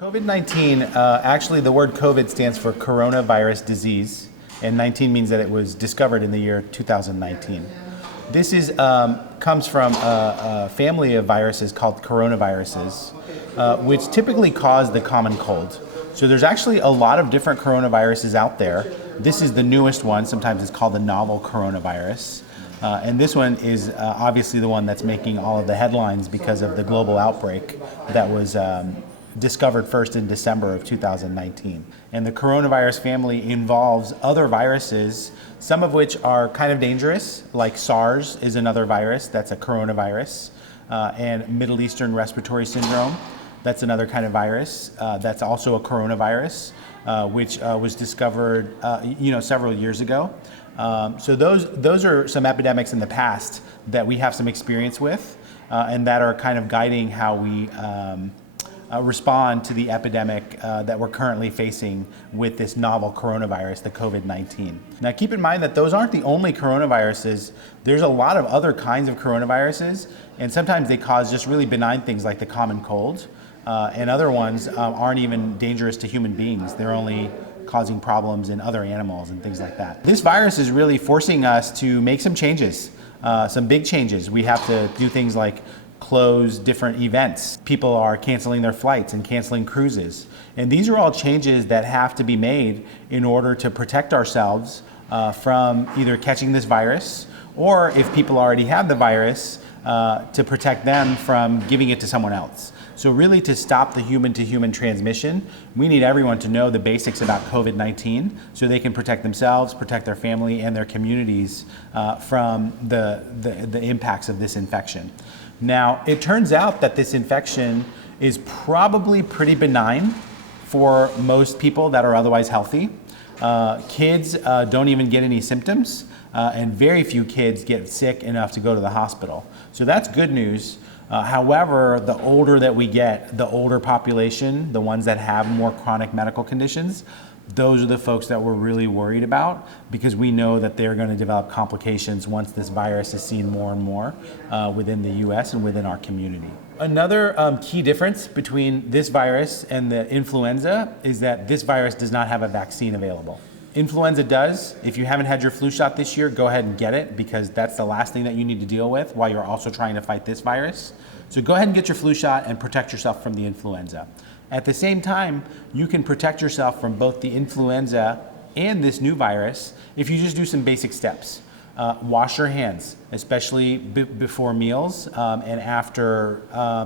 COVID-19, actually the word COVID stands for coronavirus disease, and 19 means that it was discovered in the year 2019. This comes from a family of viruses called coronaviruses, which typically cause the common cold. So there's actually a lot of different coronaviruses out there. This is the newest one. Sometimes it's called the novel coronavirus. And this one is obviously the one that's making all of the headlines because of the global outbreak that was discovered first in December of 2019. And the coronavirus family involves other viruses, some of which are kind of dangerous, like SARS is another virus that's a coronavirus, and Middle Eastern Respiratory Syndrome, that's another kind of virus that's also a coronavirus, which was discovered several years ago. So those are some epidemics in the past that we have some experience with, and that are kind of guiding how we respond to the epidemic that we're currently facing with this novel coronavirus, the COVID-19. Now keep in mind that those aren't the only coronaviruses. There's a lot of other kinds of coronaviruses, and sometimes they cause just really benign things like the common cold, and other ones aren't even dangerous to human beings. They're only causing problems in other animals and things like that. This virus is really forcing us to make some changes, some big changes. We have to do things like close different events. People are canceling their flights and canceling cruises. And these are all changes that have to be made in order to protect ourselves from either catching this virus, or if people already have the virus, to protect them from giving it to someone else. So really, to stop the human-to-human transmission, we need everyone to know the basics about COVID-19 so they can protect themselves, protect their family and their communities from the impacts of this infection. Now, it turns out that this infection is probably pretty benign for most people that are otherwise healthy. Kids don't even get any symptoms, and very few kids get sick enough to go to the hospital. So that's good news. However, the older that we get, the older population, the ones that have more chronic medical conditions, those are the folks that we're really worried about, because we know that they're going to develop complications once this virus is seen more and more within the US and within our community. Another key difference between this virus and the influenza is that this virus does not have a vaccine available. Influenza does. If you haven't had your flu shot this year, go ahead and get it, because that's the last thing that you need to deal with while you're also trying to fight this virus. So go ahead and get your flu shot and protect yourself from the influenza. At the same time, you can protect yourself from both the influenza and this new virus if you just do some basic steps. Wash your hands, especially before meals and after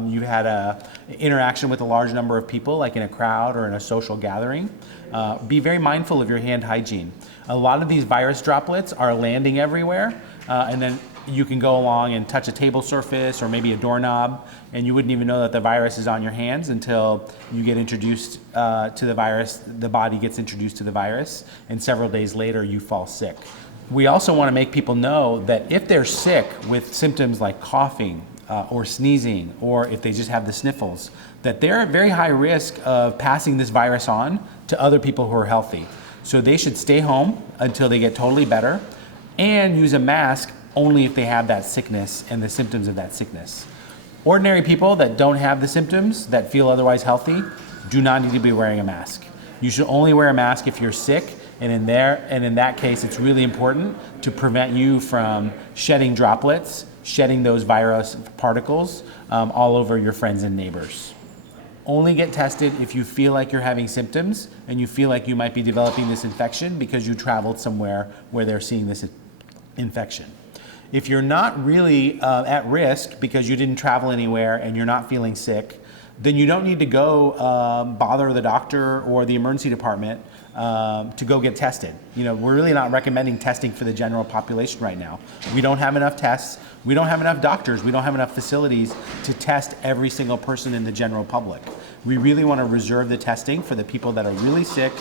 you've had an interaction with a large number of people, like in a crowd or in a social gathering. Be very mindful of your hand hygiene. A lot of these virus droplets are landing everywhere, and then you can go along and touch a table surface or maybe a doorknob, and you wouldn't even know that the virus is on your hands until you get introduced to the virus, the body gets introduced to the virus, and several days later you fall sick. We also want to make people know that if they're sick with symptoms like coughing or sneezing, or if they just have the sniffles, that they're at very high risk of passing this virus on to other people who are healthy. So they should stay home until they get totally better, and use a mask only if they have that sickness and the symptoms of that sickness. Ordinary people that don't have the symptoms, that feel otherwise healthy, do not need to be wearing a mask. You should only wear a mask if you're sick, and in that case, it's really important to prevent you from shedding droplets, shedding those virus particles all over your friends and neighbors. Only get tested if you feel like you're having symptoms and you feel like you might be developing this infection because you traveled somewhere where they're seeing this infection. If you're not really at risk because you didn't travel anywhere and you're not feeling sick, then you don't need to go bother the doctor or the emergency department to go get tested. We're really not recommending testing for the general population right now. We don't have enough tests. We don't have enough doctors. We don't have enough facilities to test every single person in the general public. We really want to reserve the testing for the people that are really sick,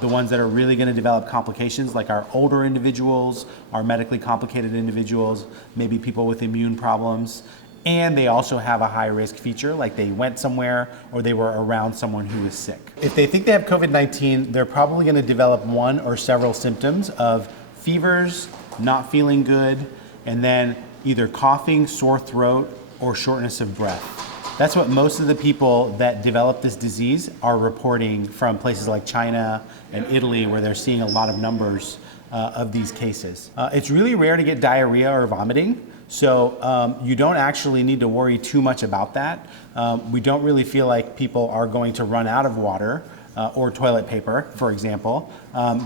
the ones that are really going to develop complications, like our older individuals, our medically complicated individuals, maybe people with immune problems, and they also have a high risk feature, like they went somewhere or they were around someone who was sick. If they think they have COVID-19, they're probably going to develop one or several symptoms of fevers, not feeling good, and then either coughing, sore throat, or shortness of breath. That's what most of the people that develop this disease are reporting from places like China and Italy, where they're seeing a lot of numbers of these cases. It's really rare to get diarrhea or vomiting, so you don't actually need to worry too much about that. We don't really feel like people are going to run out of water or toilet paper, for example,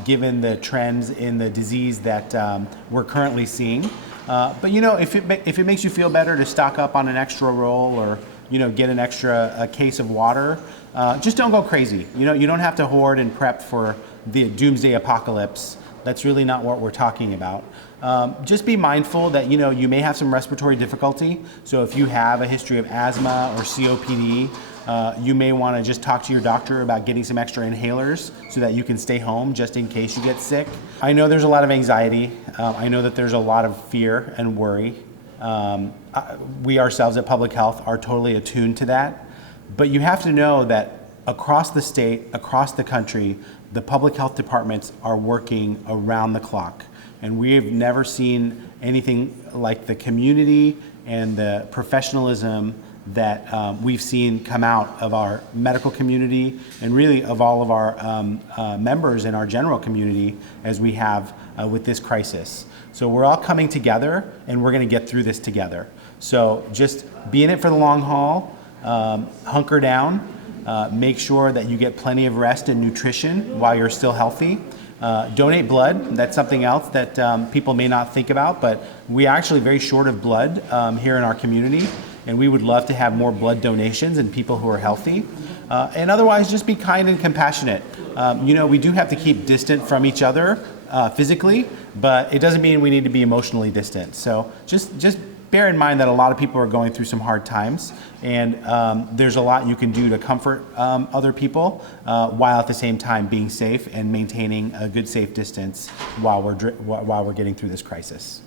given the trends in the disease that we're currently seeing. But you know, if it makes you feel better to stock up on an extra roll, or get an extra case of water, just don't go crazy. You don't have to hoard and prep for the doomsday apocalypse. That's really not what we're talking about. Just be mindful that you may have some respiratory difficulty. So if you have a history of asthma or COPD, you may want to just talk to your doctor about getting some extra inhalers so that you can stay home just in case you get sick. I know there's a lot of anxiety. I know that there's a lot of fear and worry. We ourselves at Public Health are totally attuned to that. But you have to know that across the state, across the country, the public health departments are working around the clock. And we've never seen anything like the community and the professionalism that we've seen come out of our medical community, and really of all of our members in our general community as we have with this crisis. So we're all coming together, and we're going to get through this together. So just be in it for the long haul, hunker down, make sure that you get plenty of rest and nutrition while you're still healthy. Donate blood. That's something else that people may not think about, but we are actually very short of blood here in our community, and we would love to have more blood donations and people who are healthy. And otherwise, just be kind and compassionate. We do have to keep distant from each other physically, but it doesn't mean we need to be emotionally distant. So just bear in mind that a lot of people are going through some hard times, and there's a lot you can do to comfort other people while at the same time being safe and maintaining a good, safe distance while we're getting through this crisis.